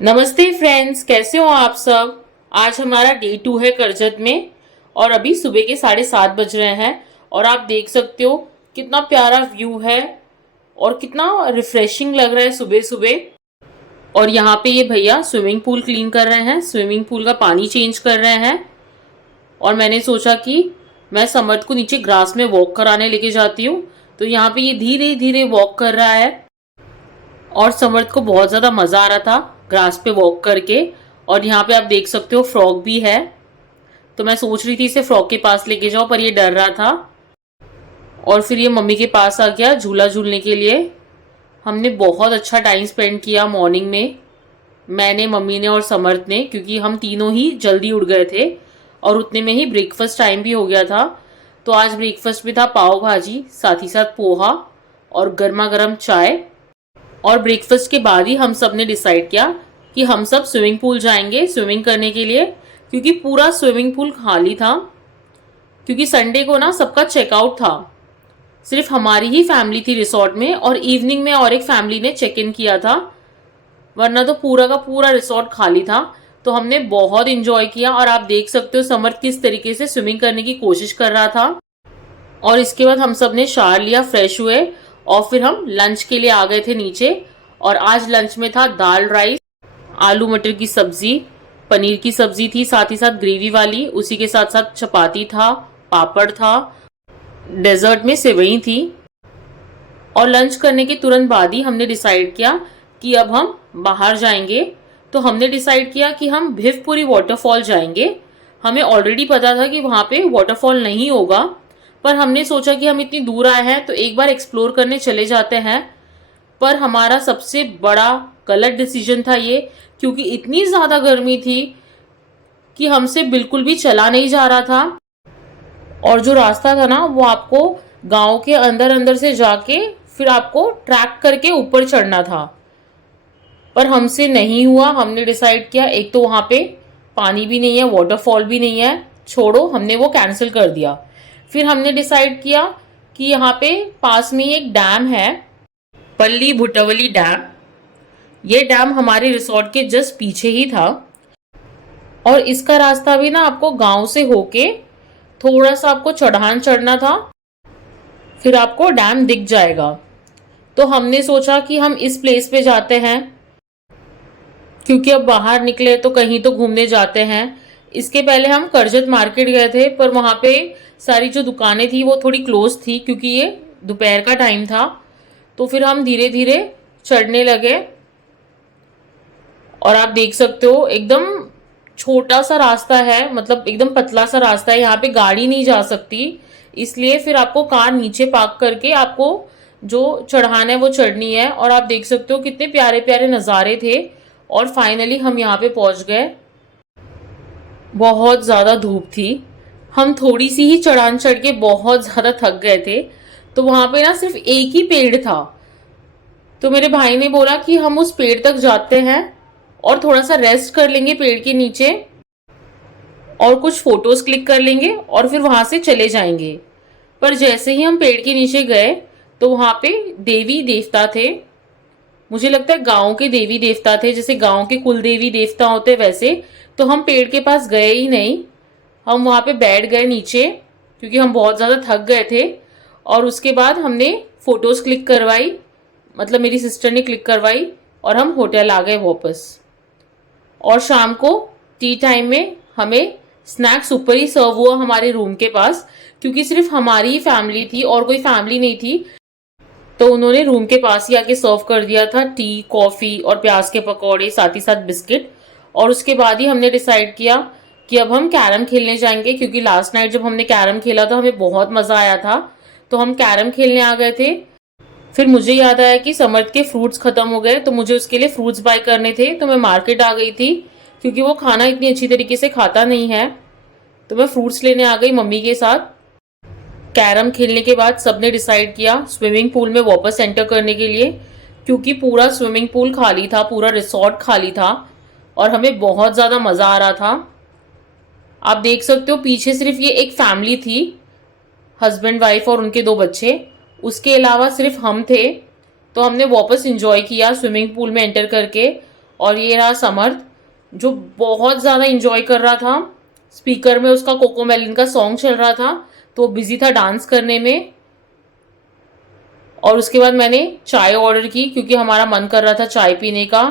नमस्ते फ्रेंड्स, कैसे हो आप सब। आज हमारा डे 2 है करजत में और अभी सुबह के 7:30 बज रहे हैं। और आप देख सकते हो कितना प्यारा व्यू है और कितना रिफ्रेशिंग लग रहा है सुबह सुबह। और यहाँ पे ये भैया स्विमिंग पूल क्लीन कर रहे हैं, स्विमिंग पूल का पानी चेंज कर रहे हैं। और मैंने सोचा कि मैं समर्थ को नीचे ग्रास में वॉक कराने लेके जाती हूँ। तो यहाँ पे ये धीरे धीरे वॉक कर रहा है और समर्थ को बहुत ज़्यादा मज़ा आ रहा था ग्रास पे वॉक करके। और यहाँ पे आप देख सकते हो फ्रॉग भी है। तो मैं सोच रही थी इसे फ्रॉग के पास लेके जाओ, पर ये डर रहा था और फिर ये मम्मी के पास आ गया झूला झूलने के लिए। हमने बहुत अच्छा टाइम स्पेंड किया मॉर्निंग में, मैंने, मम्मी ने और समर्थ ने, क्योंकि हम तीनों ही जल्दी उठ गए थे और उतने में ही ब्रेकफास्ट टाइम भी हो गया था। तो आज ब्रेकफास्ट में था पाव भाजी, साथ ही साथ पोहा और गर्मा गर्म चाय। और ब्रेकफास्ट के बाद ही हम सब ने डिसाइड किया कि हम सब स्विमिंग पूल जाएंगे स्विमिंग करने के लिए, क्योंकि पूरा स्विमिंग पूल खाली था। क्योंकि संडे को ना सबका चेकआउट था, सिर्फ हमारी ही फैमिली थी रिसोर्ट में और इवनिंग में और एक फैमिली ने चेक इन किया था, वरना तो पूरा का पूरा रिसोर्ट खाली था। तो हमने बहुत इंजॉय किया और आप देख सकते हो समर्थ किस तरीके से स्विमिंग करने की कोशिश कर रहा था। और इसके बाद हम सब ने शावर लिया, फ्रेश हुए और फिर हम लंच के लिए आ गए थे नीचे। और आज लंच में था दाल राइस, आलू मटर की सब्जी, पनीर की सब्जी थी साथ ही साथ ग्रेवी वाली, उसी के साथ साथ चपाती था, पापड़ था, डेजर्ट में सेवई थी। और लंच करने के तुरंत बाद ही हमने डिसाइड किया कि अब हम बाहर जाएंगे। तो हमने डिसाइड किया कि हम भिवपुरी वाटरफॉल जाएंगे। हमें ऑलरेडी पता था कि वहाँ पे वाटरफॉल नहीं होगा, पर हमने सोचा कि हम इतनी दूर आए हैं तो एक बार एक्सप्लोर करने चले जाते हैं। पर हमारा सबसे बड़ा गलत डिसीजन था ये, क्योंकि इतनी ज़्यादा गर्मी थी कि हमसे बिल्कुल भी चला नहीं जा रहा था। और जो रास्ता था ना वो आपको गांव के अंदर अंदर से जाके फिर आपको ट्रैक करके ऊपर चढ़ना था, पर हमसे नहीं हुआ। हमने डिसाइड किया एक तो वहाँ पे पानी भी नहीं है, वाटरफॉल भी नहीं है, छोड़ो, हमने वो कैंसिल कर दिया। फिर हमने डिसाइड किया कि यहाँ पे पास में ही एक डैम है, पल्ली भुटवली डैम। ये डैम हमारे रिसोर्ट के जस्ट पीछे ही था और इसका रास्ता भी ना आपको गांव से होके थोड़ा सा आपको चढ़ान चढ़ना था, फिर आपको डैम दिख जाएगा। तो हमने सोचा कि हम इस प्लेस पे जाते हैं, क्योंकि अब बाहर निकले तो कहीं तो घूमने जाते हैं। इसके पहले हम करजत मार्केट गए थे, पर वहाँ पे सारी जो दुकानें थी वो थोड़ी क्लोज थी क्योंकि ये दोपहर का टाइम था। तो फिर हम धीरे धीरे चढ़ने लगे और आप देख सकते हो एकदम छोटा सा रास्ता है, मतलब एकदम पतला सा रास्ता है, यहाँ पे गाड़ी नहीं जा सकती। इसलिए फिर आपको कार नीचे पार्क करके आपको जो चढ़ाना है वो चढ़नी है। और आप देख सकते हो कितने प्यारे प्यारे नज़ारे थे। और फाइनली हम यहाँ पे पहुँच गए। बहुत ज़्यादा धूप थी, हम थोड़ी सी ही चढ़ान चढ़ के बहुत ज़्यादा थक गए थे। तो वहाँ पे ना सिर्फ एक ही पेड़ था, तो मेरे भाई ने बोला कि हम उस पेड़ तक जाते हैं और थोड़ा सा रेस्ट कर लेंगे पेड़ के नीचे और कुछ फोटोज क्लिक कर लेंगे और फिर वहां से चले जाएंगे। पर जैसे ही हम पेड़ के नीचे गए तो वहां पे देवी देवता थे, मुझे लगता है गांव के देवी देवता थे, जैसे गांव के कुल देवी देवता होते वैसे। तो हम पेड़ के पास गए ही नहीं, हम वहां पे बैठ गए नीचे क्योंकि हम बहुत ज़्यादा थक गए थे। और उसके बाद हमने फ़ोटोज़ क्लिक करवाई, मतलब मेरी सिस्टर ने क्लिक करवाई और हम होटल आ गए वापस। और शाम को टी टाइम में हमें स्नैक्स ऊपर ही सर्व हुआ हमारे रूम के पास, क्योंकि सिर्फ हमारी ही फैमिली थी और कोई फैमिली नहीं थी। तो उन्होंने रूम के पास ही आके सर्व कर दिया था टी, कॉफ़ी और प्याज के पकौड़े, साथ ही साथ बिस्किट। और उसके बाद ही हमने डिसाइड किया कि अब हम कैरम खेलने जाएंगे, क्योंकि लास्ट नाइट जब हमने कैरम खेला था हमें बहुत मज़ा आया था। तो हम कैरम खेलने आ गए थे। फिर मुझे याद आया कि समर्थ के फ्रूट्स ख़त्म हो गए, तो मुझे उसके लिए फ्रूट्स बाय करने थे। तो मैं मार्केट आ गई थी, क्योंकि वो खाना इतनी अच्छी तरीके से खाता नहीं है। तो मैं फ्रूट्स लेने आ गई मम्मी के साथ। कैरम खेलने के बाद सबने डिसाइड किया स्विमिंग पूल में वापस एंटर करने के लिए, क्योंकि पूरा स्विमिंग पूल खाली था, पूरा रिसोर्ट खाली था और हमें बहुत ज़्यादा मज़ा आ रहा था। आप देख सकते हो पीछे सिर्फ ये एक फैमिली थी, हस्बैंड वाइफ और उनके 2 बच्चे, उसके अलावा सिर्फ हम थे। तो हमने वापस इंजॉय किया स्विमिंग पूल में एंटर करके। और ये रहा समर्थ, जो बहुत ज़्यादा इंजॉय कर रहा था। स्पीकर में उसका कोकोमेलिन का सॉन्ग चल रहा था, तो बिजी था डांस करने में। और उसके बाद मैंने चाय ऑर्डर की, क्योंकि हमारा मन कर रहा था चाय पीने का।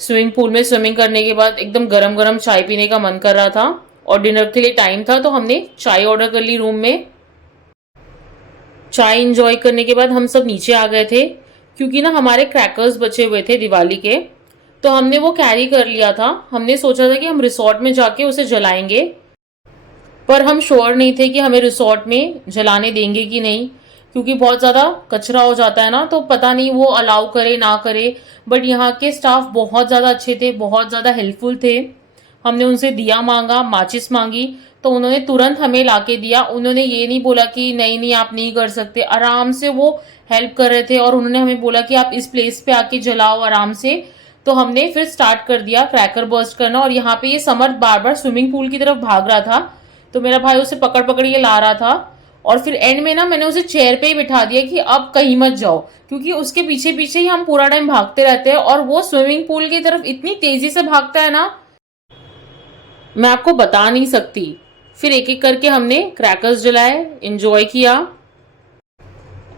स्विमिंग पूल में स्विमिंग करने के बाद एकदम गरम गरम चाय पीने का मन कर रहा था, और डिनर के लिए टाइम था, तो हमने चाय ऑर्डर कर ली रूम में। चाय इंजॉय करने के बाद हम सब नीचे आ गए थे, क्योंकि ना हमारे क्रैकर्स बचे हुए थे दिवाली के, तो हमने वो कैरी कर लिया था। हमने सोचा था कि हम रिसोर्ट में जाके उसे जलाएंगे, पर हम श्योर नहीं थे कि हमें रिसोर्ट में जलाने देंगे कि नहीं, क्योंकि बहुत ज़्यादा कचरा हो जाता है ना, तो पता नहीं वो अलाउ करे ना करे। बट यहाँ के स्टाफ बहुत ज़्यादा अच्छे थे, बहुत ज़्यादा हेल्पफुल थे। हमने उनसे दिया मांगा, माचिस मांगी, तो उन्होंने तुरंत हमें ला के दिया। उन्होंने ये नहीं बोला कि नहीं नहीं आप नहीं कर सकते, आराम से वो हेल्प कर रहे थे। और उन्होंने हमें बोला कि आप इस प्लेस पे आके जलाओ आराम से। तो हमने फिर स्टार्ट कर दिया क्रैकर बर्स्ट करना। और यहाँ पे ये समर्थ बार बार स्विमिंग पूल की तरफ भाग रहा था, तो मेरा भाई उसे पकड़ पकड़ के ला रहा था। और फिर एंड में ना मैंने उसे चेयर पे ही बिठा दिया कि अब कहीं मत जाओ, क्योंकि उसके पीछे पीछे ही हम पूरा टाइम भागते रहते हैं। और वो स्विमिंग पूल की तरफ इतनी तेजी से भागता है ना, मैं आपको बता नहीं सकती। फिर एक एक करके हमने क्रैकर्स जलाए, इंजॉय किया।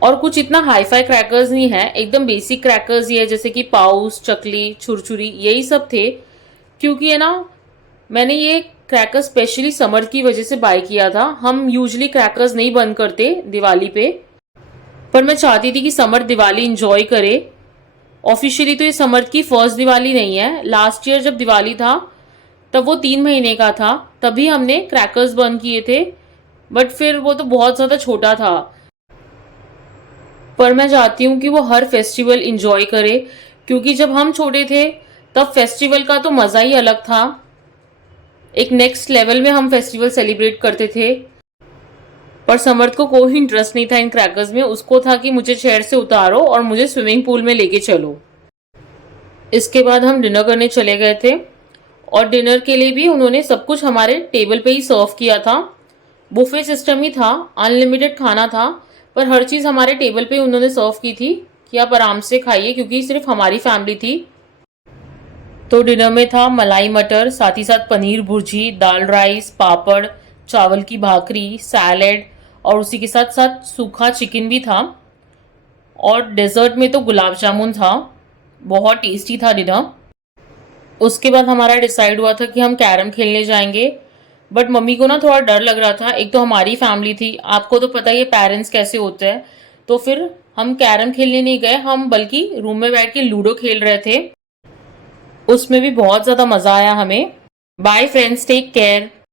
और कुछ इतना हाई फाई क्रैकर्स नहीं है, एकदम बेसिक क्रैकर्स ही है, जैसे कि पाउस, चकली, छुरछुरी, यही सब थे। क्योंकि है ना, मैंने ये क्रैकर स्पेशली समर की वजह से बाय किया था। हम यूजुअली क्रैकर्स नहीं बंद करते दिवाली पे, पर मैं चाहती थी कि समर दिवाली इंजॉय करे। ऑफिशियली तो ये समर की फर्स्ट दिवाली नहीं है। लास्ट ईयर जब दिवाली था तब वो 3 महीने का था, तभी हमने क्रैकर्स बंद किए थे। बट फिर वो तो बहुत ज़्यादा छोटा था। पर मैं चाहती हूँ कि वो हर फेस्टिवल इंजॉय करे, क्योंकि जब हम छोटे थे तब फेस्टिवल का तो मज़ा ही अलग था। एक नेक्स्ट लेवल में हम फेस्टिवल सेलिब्रेट करते थे। पर समर्थ को कोई इंटरेस्ट नहीं था इन क्रैकर्स में। उसको था कि मुझे चेयर से उतारो और मुझे स्विमिंग पूल में लेके चलो। इसके बाद हम डिनर करने चले गए थे, और डिनर के लिए भी उन्होंने सब कुछ हमारे टेबल पे ही सर्व किया था। बुफे सिस्टम ही था, अनलिमिटेड खाना था, पर हर चीज़ हमारे टेबल पे उन्होंने सर्व की थी कि आप आराम से खाइए, क्योंकि सिर्फ हमारी फैमिली थी। तो डिनर में था मलाई मटर, साथ ही साथ पनीर भुर्जी, दाल राइस, पापड़, चावल की भाकरी, सैलेड, और उसी के साथ साथ सूखा चिकन भी था। और डेजर्ट में तो गुलाब जामुन था। बहुत टेस्टी था डिनर। उसके बाद हमारा डिसाइड हुआ था कि हम कैरम खेलने जाएंगे। बट मम्मी को ना थोड़ा डर लग रहा था, एक तो हमारी फैमिली थी, आपको तो पता ही है पेरेंट्स कैसे होते हैं। तो फिर हम कैरम खेलने नहीं गए, हम बल्कि रूम में बैठ के लूडो खेल रहे थे। उसमें भी बहुत ज़्यादा मज़ा आया हमें। Bye friends, take care.